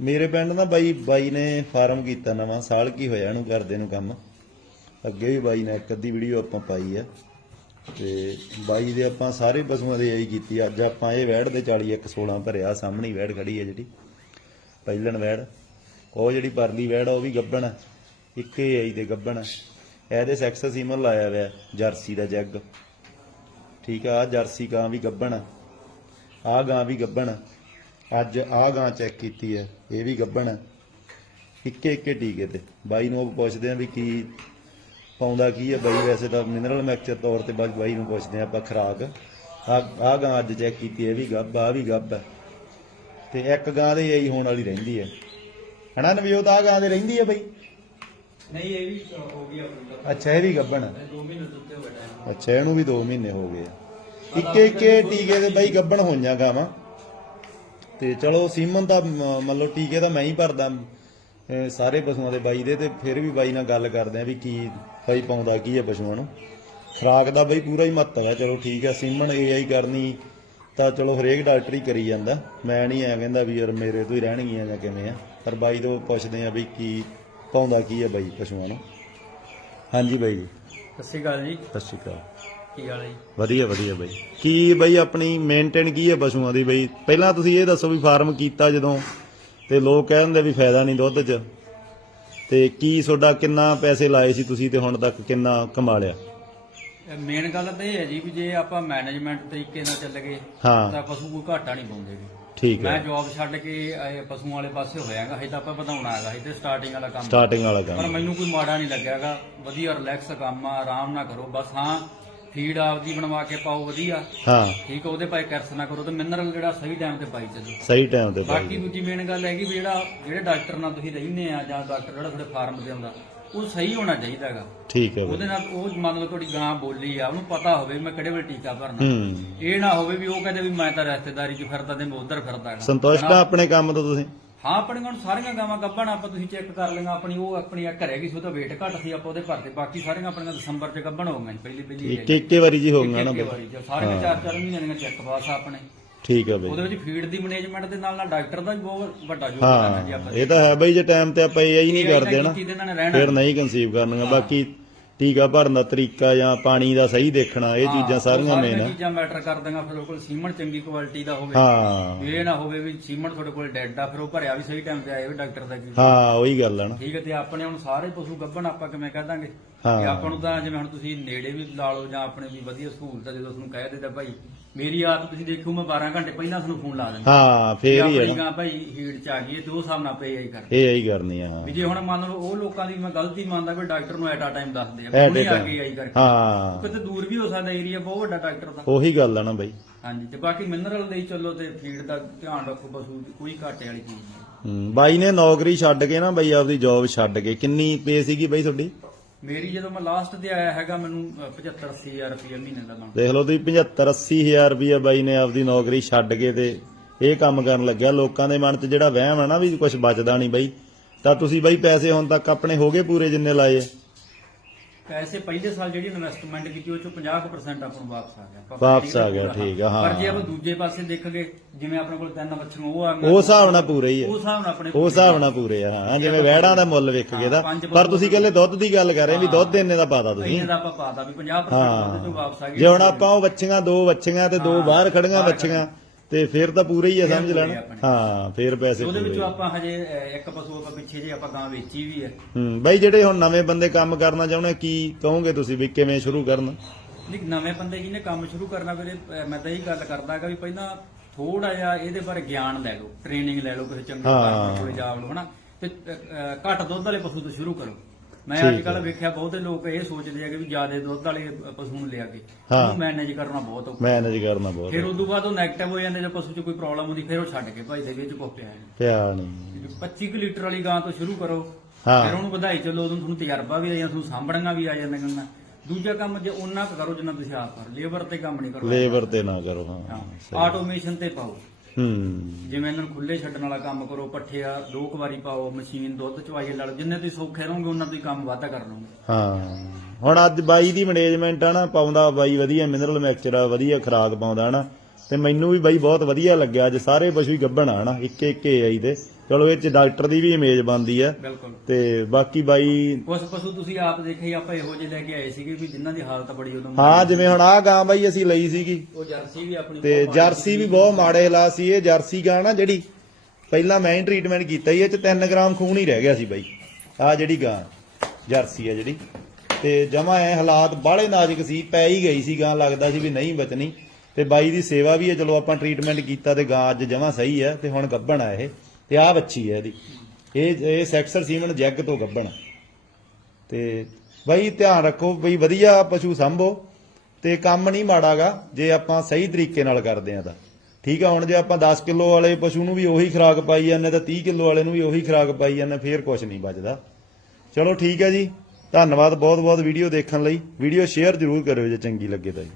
ਮੇਰੇ ਪਿੰਡ ਨਾ ਬਾਈ ਬਾਈ ਨੇ ਫਾਰਮ ਕੀਤਾ ਨਵਾਂ, ਸਾਲ ਕੀ ਹੋਇਆ ਇਹਨੂੰ ਕਰਦੇ ਨੂੰ ਕੰਮ। ਅੱਗੇ ਵੀ ਬਾਈ ਨੇ ਇੱਕ ਅੱਧੀ ਵੀਡੀਓ ਆਪਾਂ ਪਾਈ ਆ। ਤੇ ਬਾਈ ਦੇ ਆਪਾਂ ਸਾਰੇ ਪਸ਼ੂਆਂ ਦੇ ਆਈ ਕੀਤੀ ਅੱਜ ਆਪਾਂ ਇਹ ਵੈੜ ਦੇ 40 ਇੱਕ 16 ਭਰਿਆ, ਸਾਹਮਣੇ ਹੀ ਵੈੜ ਖੜੀ ਹੈ ਜਿਹੜੀ। ਪਹਿਲਣ ਵੈੜ। ਉਹ ਜਿਹੜੀ ਪਰਲੀ ਵੈੜ ਆ, ਉਹ ਵੀ ਗੱਬਣ ਆ। ਇੱਕੇ ਆਈ ਦੇ ਗੱਬਣ ਇਹਦੇ ਸੈਕਸ ਸੀਮਨ ਲਾਇਆ ਹੋਇਆ, ਜਰਸੀ ਦਾ ਜੱਗ। ਠੀਕ ਆ, ਆਹ ਜਰਸੀ ਗਾਂ ਵੀ ਗੱਬਣ ਆ। ਆਹ ਗਾਂ ਵੀ ਗੱਬਣ ਅੱਜ ਆਹ ਗਾਂ ਚੈੱਕ ਕੀਤੀ ਹੈ ਇਹ ਵੀ ਗੱਬਣ ਆ। ਇੱਕੇ ਇੱਕੇ ਟੀਕੇ ਤੇ। ਬਾਈ ਨੂੰ ਉਹ ਪੁੱਛਦੇ ਆ ਵੀ ਕੀ ਪਾਉਂਦਾ ਕੀ ਹੈ। ਬਾਈ ਵੈਸੇ ਤਾਂ ਮਿਨਰਲ ਮਿਕਸਚਰ ਤੌਰ ਤੇ ਬਾਈ ਨੂੰ ਪੁੱਛਦੇ ਆ ਆਪਾਂ ਖਰਾਕ। ਆ ਗਾਂ ਅੱਜ ਚੈੱਕ ਕੀਤੀ ਇਹ ਵੀ ਗੱਬ ਆ ਵੀ ਗੱਬ ਹੈ। ਤੇ ਇੱਕ ਗਾਂ ਦੇ ਆਈ ਹੋਣ ਵਾਲੀ ਰਹਿੰਦੀ ਹੈ। ਹਨਾ ਨਵਜੋਤ ਆ ਗਾਂ ਦੇ ਰਹਿੰਦੀ ਹੈ ਬਾਈ? ਨਹੀਂ ਇਹ ਵੀ ਹੋ ਗਈ ਆਪਣੀ ਅੱਛਾ ਇਹ ਵੀ ਗੱਬਣ ਆ। ਤਾਂ 2 ਮਹੀਨੇ ਤੋਂ ਉੱਤੇ ਹੋ। ਗਿਆ ਅੱਛਾ ਇਹਨੂੰ ਵੀ 2 ਮਹੀਨੇ ਹੋ ਗਏ ਇੱਕੇ ਇੱਕੇ ਟੀਕੇ ਦੇ ਬਾਈ ਗੱਬਣ ਹੋਈਆਂ ਗਾਵਾਂ। ਤੇ ਚਲੋ ਸੀਮਨ ਦਾ ਮ- ਮੰਨ ਲਓ ਟੀਕੇ ਤਾਂ ਮੈਂ ਹੀ ਭਰਦਾ ਅਹ ਸਾਰੇ ਪਸ਼ੂਆਂ ਦੇ ਬਾਈ ਦੇ ਤੇ ਫਿਰ ਵੀ ਬਾਈ ਨਾਲ ਗੱਲ ਕਰਦੇ ਆ ਵੀ ਕੀ ਬਾਈ ਪਾਉਂਦਾ ਕੀ ਹੈ ਪਸ਼ੂਆਂ ਨੂੰ ਖਰਾਕ ਦਾ ਬਾਈ ਪੂਰਾ ਹੀ ਮਹੱਤਵ ਹੈ ਚਲੋ ਠੀਕ ਹੈ ਸੀਮਨ ਏਆਈ ਕਰਨੀ ਤਾਂ ਚਲੋ ਹਰੇਕ ਡਾਕਟਰ ਹੀ ਕਰੀ ਜਾਂਦਾ। ਮੈਂ ਨਹੀਂ ਐ ਕਹਿੰਦਾ ਵੀ ਯਾਰ ਮੇਰੇ ਤੋਂ ਹੀ ਰਹਿਣਗੀਆਂ ਜਾਂ ਕਿਵੇਂ ਆ ਪਰ ਬਾਈ ਤੋਂ ਪੁੱਛਦੇ ਆ ਵੀ ਕੀ ਪਾਉਂਦਾ ਕੀ ਹੈ ਬਾਈ ਪਸ਼ੂਆਂ ਨੂੰ ਹਾਂਜੀ ਬਾਈ ਜੀ। ਸਤਿ ਸ਼੍ਰੀ ਅਕਾਲ ਜੀ। ਸਤਿ ਸ਼੍ਰੀ ਅਕਾਲ। ਕੀ ਹਾਲ ਹੈ ਜੀ। ਵਧੀਆ ਵਧੀਆ ਬਾਈ। ਕੀ ਬਾਈ ਆਪਣੀ ਮੇਨਟੇਨ ਕੀ ਹੈ ਪਸ਼ੂਆਂ ਦੀ ਬਾਈ? ਪਹਿਲਾਂ ਤੁਸੀਂ ਇਹ ਦੱਸੋ ਵੀ ਫਾਰਮ ਕੀਤਾ ਜਦੋਂ ਤੇ ਲੋਕ ਕਹਿ ਦਿੰਦੇ ਵੀ ਫਾਇਦਾ ਨਹੀਂ ਦੁੱਧ 'ਚ। ਤੇ ਕੀ ਤੁਹਾਡਾ ਕਿੰਨਾ ਪੈਸੇ ਲਾਏ ਸੀ ਤੁਸੀਂ ਤੇ ਹੁਣ ਤੱਕ ਕਿੰਨਾ ਕਮਾ ਲਿਆ? ਮੇਨ ਗੱਲ ਤਾਂ ਇਹ ਹੈ ਜੀ ਵੀ ਜੇ ਆਪਾਂ ਮੈਨੇਜਮੈਂਟ ਤਰੀਕੇ ਨਾਲ ਚੱਲ ਗਏ ਹਾਂ। ਤਾਂ ਪਸ਼ੂ ਕੋਈ ਘਾਟਾ ਨਹੀਂ ਪਾਉਂਦੇ ਜੀ। ਠੀਕ ਮੈਂ ਹੈ ਜੌਬ ਛੱਡ ਕੇ ਇਹ ਪਸ਼ੂਆਂ ਵਾਲੇ ਪਾਸੇ ਹੋਇਆਗਾ ਹਜੇ ਤਾਂ ਆਪਾਂ ਵਧਾਉਣਾ ਹੈਗਾ ਹਜੇ ਤੇ ਸਟਾਰਟਿੰਗ ਵਾਲਾ ਕੰਮ ਸਟਾਰਟਿੰਗ ਵਾਲਾ ਪਰ ਕੰਮ ਮੈਨੂੰ ਕੋਈ ਮਾੜਾ ਨਹੀਂ ਲੱਗਿਆਗਾ ਵਧੀਆ ਰਿਲੈਕਸ ਕੰਮ ਆ ਆਰਾਮ ਨਾਲ ਕਰੋ। ਬਸ ਹਾਂ ਫੀਡ ਆਪਦੀ ਬਣਵਾ ਕੇ ਪਾਓ ਵਧੀਆ। ਹਾਂ। ਠੀਕ ਆ ਉਹਦੇ ਪਾਏ ਕਰਸ ਨਾ ਕਰੋ ਤੇ ਮਿਨਰਲ ਜਿਹੜਾ ਸਹੀ ਟਾਈਮ ਤੇ ਪਾਈ ਚੱਲੋ। ਸਹੀ ਟਾਈਮ ਤੇ ਬਾਕੀ ਦੂਜੀ ਮੇਨ ਗੱਲ ਹੈਗੀ ਵੀ ਜਿਹੜਾ ਜਿਹੜੇ ਡਾਕਟਰ ਨਾਲ ਤੁਸੀਂ ਰਹਿੰਦੇ ਆ ਜਾਂ ਡਾਕਟਰ ਜਿਹੜਾ ਤੁਹਾਡੇ ਫਾਰਮ ਤੇ ਆਉਂਦਾ ਉਹ ਸਹੀ ਹੋਣਾ ਚਾਹੀਦਾ ਹੈਗਾ। ਠੀਕ ਹੈ ਬਾਈ। ਉਹਦੇ ਨਾਲ ਉਹ ਮੰਨ ਲਓ ਤੁਹਾਡੀ ਗਾਂ ਬੋਲੀ ਆ ਉਹਨੂੰ ਪਤਾ ਹੋਵੇ ਵੀ ਮੈਂ ਕਿਹੜੇ ਵੇਲੇ ਟੀਕਾ ਭਰਨਾ। ਹੂੰ। ਇਹ ਨਾ ਹੋਵੇ ਵੀ ਉਹ ਕਹਿੰਦੇ ਵੀ ਮੈਂ ਤਾਂ ਰਿਸ਼ਤੇਦਾਰੀ 'ਚ ਫਿਰਦਾ ਤੇ ਮੈਂ ਉਧਰ ਫਿਰਦਾ ਹੈਗਾ। ਸੰਤੁਸ਼ਟ ਆ ਆਪਣੇ ਕੰਮ ਤੋਂ ਤੁਸੀਂ। ਹਾਂ ਆਪਣੀਆਂ ਹੁਣ ਸਾਰੀਆਂ ਗਾਵਾਂ ਗੱਭਣ ਆਪਾਂ ਤੁਸੀਂ ਚੈੱਕ ਕਰ ਲਈਆਂ ਆਪਣੀ ਉਹ ਆਪਣੀ ਇੱਕ ਰਹਿ ਗਈ ਸੀ ਉਹ ਤਾਂ weight ਘੱਟ ਸੀ ਆਪਾਂ ਉਹਦੇ ਭਰਤੇ ਬਾਕੀ ਸਾਰੀਆਂ ਆਪਣੀਆਂ ਦਸੰਬਰ 'ਚ ਗੱਭਣ ਹੋ ਗਈਆਂ ਪਹਿਲੀ ਪਹਿਲੀ ਇੱਕ ਇੱਕੇ ਵਾਰੀ ਜੀ ਹੋ ਗਿਆ ਨਾ ਇੱਕ ਵਾਰੀ 'ਚ ਸਾਰੀਆਂ ਚਾਰ ਚਾਰ ਮਹੀਨਿਆਂ ਦੀਆਂ ਚੈੱਕ ਪਾਸ ਆਪਣੇ। ਠੀਕ ਹੈ ਬਾਈ। ਉਹਦੇ ਵਿੱਚ ਫੀਡ ਦੀ ਮੈਨੇਜਮੈਂਟ ਦੇ ਨਾਲ ਨਾਲ ਡਾਕਟਰ ਦਾ ਵੀ ਬਹੁਤ ਵੱਡਾ ਯੋਗਦਾਨ ਹੈ ਜੀ ਆਪਾਂ ਇਹ ਤਾਂ ਹੈ ਬਾਈ ਜੇ ਟਾਈਮ ਤੇ ਆਪਾਂ ਇਹ ਹੀ ਨਹੀਂ ਕਰਦੇ ਨਾ ਨੇ ਫਿਰ ਨਹੀਂ ਕਨਸੀਵ ਕਰਨੀਆਂ। ਬਾਕੀ ਟੀਕਾ ਭਰਨ ਦਾ ਤਰੀਕਾ ਜਾਂ ਪਾਣੀ ਦਾ ਸਹੀ ਦੇਖਣਾ ਇਹ ਚੀਜ਼ਾਂ ਸਾਰੀਆਂ ਮੇਨ ਆ। ਚੀਜ਼ਾਂ ਮੈਟਰ ਕਰਦੀਆਂ ਫਿਰ ਉਹ ਕੋਲ ਸੀਮਨ ਚੰਗੀ ਕੁਆਲਿਟੀ ਦਾ ਹੋਵੇ। ਹਾਂ। ਇਹ ਨਾ ਹੋਵੇ ਵੀ ਸੀਮਨ ਤੁਹਾਡੇ ਕੋਲ ਡੈਡ ਆ ਫਿਰ ਉਹ ਭਰਿਆ ਵੀ ਸਹੀ ਟਾਈਮ ਤੇ ਆਏ ਵੀ ਡਾਕਟਰ ਦਾ ਕੀ ਹਾਂ ਉਹੀ ਗੱਲ ਆ ਨਾ। ਠੀਕ ਹੈ ਤੇ ਆਪਣੇ ਹੁਣ ਸਾਰੇ ਪਸ਼ੂ ਗੱਭਣ ਆਪਾਂ ਕਿਵੇਂ ਕਹਿ ਦਾਂਗੇ? ਹਾਂ। ਕਿ ਆਪਾਂ ਨੂੰ ਤਾਂ ਜਿਵੇਂ ਹੁਣ ਤੁਸੀਂ ਨੇੜੇ ਵੀ ਲਾ ਲਓ ਜਾਂ ਆਪਣੇ ਵੀ ਵਧੀਆ ਸਹੂਲਤ ਜਦੋਂ ਤੁਹਾਨੂੰ ਕਹਿ ਦਿੱਤਾ ਭਾਈ ਮੇਰੀ ਆਦਤ ਤੁਸੀਂ ਦੇਖੋ ਮੈਂ 12 ਘੰਟੇ ਪਹਿਲਾਂ ਤੁਹਾਨੂੰ ਫੋਨ ਲਾ ਦਿੰਦਾ। ਹਾਂ ਫੇਰ ਹੀ ਹੈ ਆਪਣੀ ਨਾ ਗਾਂ ਭਾਈ ਹੀਟ ਚ ਆ ਗਈ ਹਿਸਾਬ ਨਾਲ ਪਈ ਆਈ ਕਰ ਇਹ ਇਹੀ ਕਰਨੀ ਆ ਹਾਂ। ਵੀ ਜੇ ਹੁਣ ਮੰਨ ਲਓ ਉਹ ਲੋਕਾਂ ਦੀ ਮੈਂ ਗਲਤੀ ਮੰਨਦਾ ਵੀ ਡਾਕਟਰ ਨੂੰ ਐਟ ਆ ਟਾਈਮ ਦੱਸਦੇ ਆ ਉਹਨੇ ਆ। ਕੇ ਆਈ ਕਰਕੇ। ਹਾਂ। ਕਿਤੇ ਦੂਰ ਵੀ ਹੋ ਸਕਦਾ ਏਰੀਆ ਬਹੁਤ ਵੱਡਾ ਡਾਕਟਰ ਦਾ। ਉਹੀ ਗੱਲ ਆ ਨਾ ਬਾਈ। ਹਾਂਜੀ ਤੇ ਬਾਕੀ ਮਿਨਰਲ ਦੇ ਚੱਲੋ ਤੇ ਫੀਡ ਦਾ ਧਿਆਨ ਰੱਖੋ ਪਸ਼ੂ ਦੀ ਕੋਈ ਘਾਟੇ ਵਾਲੀ ਚੀਜ਼ ਨਹੀਂ। ਹੂੰ, ਬਾਈ ਨੇ ਨੌਕਰੀ ਛੱਡ ਕੇ ਨਾ ਬਾਈ ਆਪਦੀ ਜੌਬ ਛੱਡ ਕੇ ਕਿੰਨੀ ਪੇ ਸੀਗੀ ਬਾਈ ਤੁਹਾਡੀ? ਮੇਰੀ ਜਦੋਂ ਮੈਂ ਲਾਸਟ ਤੇ ਆਇਆ ਹੈਗਾ, ਮੈਨੂੰ 75 80000 ਰੁਪਏ ਮਹੀਨੇ ਦਾ ਲਾਉਣਾ ਦੇਖ ਲਓ ਤੁਸੀਂ 75 80000 ਰੁਪਇਆ ਬਾਈ ਨੇ ਆਪਦੀ ਨੌਕਰੀ ਛੱਡ ਕੇ ਤੇ ਇਹ ਕੰਮ ਕਰਨ ਲੱਗਿਆ। ਲੋਕਾਂ ਦੇ ਮਨ 'ਚ ਜਿਹੜਾ ਵਹਿਮ ਆ ਨਾ ਵੀ ਕੁਝ ਬਚਦਾ ਨਹੀਂ ਬਾਈ। ਤਾਂ ਤੁਸੀਂ ਬਾਈ ਪੈਸੇ ਹੁਣ ਤੱਕ ਆਪਣੇ ਹੋ ਗਏ ਪੂਰੇ ਜਿੰਨੇ ਲਾਏ ਆ। ਪੈਸੇ ਪਹਿਲੇ ਸਾਲ ਜਿਹੜੀ ਇਨਵੈਸਟਮੈਂਟ ਕੀਤੀ ਉਹ ਚੋਂ 50% ਆਪਾਂ ਨੂੰ ਵਾਪਸ ਆ ਗਿਆ। ਵਾਪਸ ਆ ਗਿਆ। ਠੀਕ ਆ, ਹਾਂ। ਪਰ ਜੇ ਆਪਾਂ ਦੂਜੇ ਪਾਸੇ ਦੇਖਗੇ ਜਿਵੇਂ ਆਪਣੇ ਕੋਲ ਤਿੰਨ ਬੱਚੀਆਂ ਉਹ ਆ ਉਹ ਹਿਸਾਬ ਨਾਲ ਪੂਰੇ ਹੀ ਆ। ਉਹ ਹਿਸਾਬ ਨਾਲ ਆਪਣੇ ਉਹ ਹਿਸਾਬ ਨਾਲ ਪੂਰੇ ਆ ਹਾਂ। ਜਿਵੇਂ ਵਹਿੜਾਂ ਦਾ ਮੁੱਲ ਵੇਖ ਕੇ ਦਾ ਪਰ ਤੁਸੀਂ ਕਹਿੰਦੇ ਦੁੱਧ ਦੀ ਗੱਲ ਕਰ ਰਹੇ ਵੀ ਦੁੱਧ ਇੰਨੇ ਦਾ ਪਾਤਾ ਤੁਸੀਂ। ਇਹਨੇ ਦਾ ਆਪਾਂ ਪਾਤਾ ਵੀ 50% ਉਹਦੇ ਚੋਂ ਵਾਪਸ ਆ ਜੇ ਗਿਆ ਹੁਣ ਆਪਾਂ ਉਹ ਵੱਛੀਆਂ ਦੋ ਵੱਛੀਆਂ ਤੇ ਦੋ ਬਾਹਰ ਖੜੀਆਂ ਵੱਛੀਆਂ ਤੇ ਫਿਰ ਤਾਂ ਪੂਰੇ ਹੀ ਆ ਸਮਝ ਲੈਣਾ। ਹਾਂ ਫਿਰ ਪੈਸੇ ਉਹਦੇ ਵਿੱਚੋਂ ਆਪਾਂ ਹਜੇ ਇੱਕ ਪਸ਼ੂ ਆਪਾਂ ਪਿੱਛੇ ਜੇ ਆਪਾਂ ਗਾਂ ਵੇਚੀ ਵੀ ਹੈ ਹੂੰ ਬਾਈ ਜਿਹੜੇ ਹੁਣ ਨਵੇਂ ਬੰਦੇ ਕੰਮ ਕਰਨਾ ਚਾਹੁੰਦੇ ਕੀ ਕਹੋਗੇ ਤੁਸੀਂ ਵੀ ਕਿਵੇਂ ਸ਼ੁਰੂ ਕਰਨ? ਨਹੀਂ ਨਵੇਂ ਬੰਦੇ ਜਿਹਨੇ ਕੰਮ ਸ਼ੁਰੂ ਕਰਨਾ ਵੀਰੇ ਮੈਂ ਤਾਂ ਇਹ ਗੱਲ ਕਰਦਾ ਕਿ ਵੀ ਪਹਿਲਾਂ ਥੋੜਾ ਜਿਹਾ ਇਹਦੇ ਬਾਰੇ ਗਿਆਨ ਲੈ ਲਓ ਟ੍ਰੇਨਿੰਗ ਲੈ ਲਓ ਕਿਸੇ ਚੰਗੇ। ਫਾਰਮਰ ਕੋਲੇ ਜਾ ਲਓ ਹਨਾ? ਤੇ ਘੱਟ ਦੁੱਧ ਵਾਲੇ ਪਸ਼ੂ ਤੋਂ ਸ਼ੁਰੂ ਕਰੋ। ਮੈਂ ਅੱਜ ਕੱਲ ਵੇਖਿਆ ਬਹੁਤੇ ਲੋਕ ਇਹ ਸੋਚਦੇ ਆ ਕਿ ਵੀ ਜ਼ਿਆਦਾ ਦੁੱਧ ਵਾਲੇ ਪਸ਼ੂ ਨੂੰ ਲਿਆ ਕੇ। ਉਹਨੂੰ ਮੈਨੇਜ ਕਰਨਾ ਬਹੁਤ ਔਖਾ। ਮੈਨੇਜ ਕਰਨਾ ਬਹੁਤ ਫਿਰ ਉਦੋਂ ਬਾਅਦ ਉਹ ਨੈਗੇਟਿਵ ਹੋ ਜਾਂਦੇ ਜੇ ਪਸ਼ੂ 'ਚ ਕੋਈ ਪ੍ਰੋਬਲਮ ਹੁੰਦੀ ਫਿਰ ਉਹ ਛੱਡ ਕੇ ਭਾਈ ਦੇ ਵਿੱਚ ਕੋ ਪਿਆ ਨਹੀਂ ਪਿਆ ਨਹੀਂ। 25 ਕੁ ਲੀਟਰ ਵਾਲੀ ਗਾਂ ਤੋਂ ਸ਼ੁਰੂ ਕਰੋ ਹਾਂ। ਫਿਰ ਉਹਨੂੰ ਵਧਾਈ ਚੱਲੋ ਉਦੋਂ ਤੁਹਾਨੂੰ ਤਜਰਬਾ ਵੀ ਆ ਜਾਂਦਾ ਤੁਹਾਨੂੰ ਸਾਂਭਣੀਆਂ ਵੀ ਆ ਜਾਂਦੀਆਂ ਦੂਜਾ ਕੰਮ ਜੇ ਉਹਨਾਂ ਕਰੋ ਜਿੰਨਾ ਤੁਸੀਂ ਆਪ ਕਰ ਲੇਬਰ ਤੇ ਕੰਮ ਨਹੀਂ ਕਰੋ। ਲੇਬਰ ਤੇ ਨਾ ਕਰੋ ਹਾਂ। ਆਟੋਮੇਸ਼ਨ ਤੇ ਪਾਓ। ਹੂੰ। ਜਿਵੇਂ ਇਹਨਾਂ ਨੂੰ ਖੁੱਲੇ ਛੱਡਣ ਵਾਲਾ ਕੰਮ ਕਰੋ ਪੱਠਿਆ ਦੋ ਕੁ ਵਾਰੀ ਪਾਓ ਮਸ਼ੀਨ ਦੁੱਧ ਚਵਾਈਏ ਲਾ ਲਓ ਜਿੰਨੇ ਤੁਸੀਂ ਸੌਖੇ ਰਹੋਗੇ ਉਹਨਾਂ ਤੁਸੀਂ ਕੰਮ ਵਾਧਾ ਕਰ ਲਓਗੇ। ਹਾਂ। ਹੁਣ ਅੱਜ ਬਾਈ ਦੀ ਮੈਨੇਜਮੈਂਟ ਆ ਨਾ ਪਾਉਂਦਾ ਬਾਈ ਵਧੀਆ ਮਿਨਰਲ ਮਿਕਸਚਰ ਆ ਵਧੀਆ ਖਰਾਕ ਪਾਉਂਦਾ ਹਨਾ ਤੇ ਮੈਨੂੰ ਵੀ ਬਾਈ ਬਹੁਤ ਵਧੀਆ ਲੱਗਿਆ ਅੱਜ ਸਾਰੇ ਪਸ਼ੂ ਹੀ ਗੱਭਣ ਆ ਹਨਾ ਇੱਕੇ ਇੱਕੇ ਆਈ ਦੇ। ਚਲੋ ਇਹ ਚ ਡਾਕਟਰ ਦੀ ਵੀ ਇਮੇਜ ਬਣਦੀ ਆ। ਬਿਲਕੁਲ। ਤੇ ਬਾਕੀ ਬਾਈ ਕੁਝ ਪਸ਼ੂ ਤੁਸੀਂ ਆਪ ਦੇਖੇ ਆਪਾਂ ਇਹੋ ਜਿਹੇ ਲੈ ਕੇ ਆਏ ਸੀਗੇ ਵੀ ਜਿਨ੍ਹਾਂ ਦੀ ਹਾਲਤ ਬੜੀ ਉਦੋਂ ਹਾਂ ਜਿਵੇਂ ਹੁਣ ਆਹ ਗਾਂ ਬਾਈ ਅਸੀਂ ਲਈ ਸੀਗੀ। ਉਹ ਜਰਸੀ ਵੀ ਆਪਣੀ ਤੇ ਬਹੁਤ ਜਰਸੀ ਵੀ ਬਹੁਤ ਮਾੜੇ ਹਾਲਾਤ ਸੀ। ਇਹ ਜਰਸੀ ਗਾਂ ਨਾ ਜਿਹੜੀ ਪਹਿਲਾਂ ਮੈਂ ਟ੍ਰੀਟਮੈਂਟ ਕੀਤਾ ਸੀ ਇਹ ਚ 3 ਗ੍ਰਾਮ ਖੂਨ ਹੀ ਰਹਿ ਗਿਆ ਸੀ ਬਾਈ। ਆਹ ਜਿਹੜੀ ਗਾਂ ਜਰਸੀ ਆ ਜਿਹੜੀ। ਤੇ ਜਮਾ ਐ ਹਾਲਾਤ ਬਾਹਲੇ ਨਾਜ਼ੁਕ ਸੀ ਪੈ ਹੀ ਗਈ ਸੀ ਗਾਂ ਲੱਗਦਾ ਸੀ ਵੀ ਨਹੀਂ ਬਚਣੀ। ਤੇ ਬਾਈ ਦੀ ਸੇਵਾ ਵੀ ਹੈ ਚਲੋ ਆਪਾਂ ਟ੍ਰੀਟਮੈਂਟ ਕੀਤਾ ਤੇ ਗਾਂ ਅੱਜ ਜਮਾ ਸਹੀ ਹੈ ਤੇ ਹੁਣ ਗੱਭਣ ਆ ਇਹ। ਤੇ ਆਹ ਬੱਚੀ ਹੈ ਇਹਦੀ। ਇਹ ਇਹ ਸੈਕਸਰ ਸੀਮਨ ਜੈਗ ਤੋਂ ਗੱਭਣ ਆ। ਤੇ ਬਾਈ ਧਿਆਨ ਰੱਖੋ ਬਈ ਵਧੀਆ ਪਸ਼ੂ ਸੰਭੋ ਤੇ ਕੰਮ ਨਹੀਂ ਮਾੜਾਗਾ ਜੇ ਆਪਾਂ ਸਹੀ ਤਰੀਕੇ ਨਾਲ ਕਰਦੇ ਆ ਤਾਂ। ਠੀਕ ਆ, ਹੁਣ ਜੇ ਆਪਾਂ 10 ਕਿਲੋ ਵਾਲੇ ਪਸ਼ੂ ਨੂੰ ਵੀ ਉਹੀ ਖੁਰਾਕ ਪਾਈ ਜਾਂਦੇ ਤਾਂ 30 ਕਿਲੋ ਵਾਲੇ ਨੂੰ ਵੀ ਉਹੀ ਖੁਰਾਕ ਪਾਈ ਜਾਂਦੇ, ਫੇਰ ਕੁਝ ਨਹੀਂ ਬਚਦਾ। ਚਲੋ ਠੀਕ ਹੈ ਜੀ, ਧੰਨਵਾਦ ਬਹੁਤ ਬਹੁਤ ਵੀਡੀਓ ਦੇਖਣ ਲਈ। ਵੀਡੀਓ ਸ਼ੇਅਰ ਜ਼ਰੂਰ ਕਰਿਓ ਜੇ ਚੰਗੀ ਲੱਗੇ ਤਾਂ ਜੀ।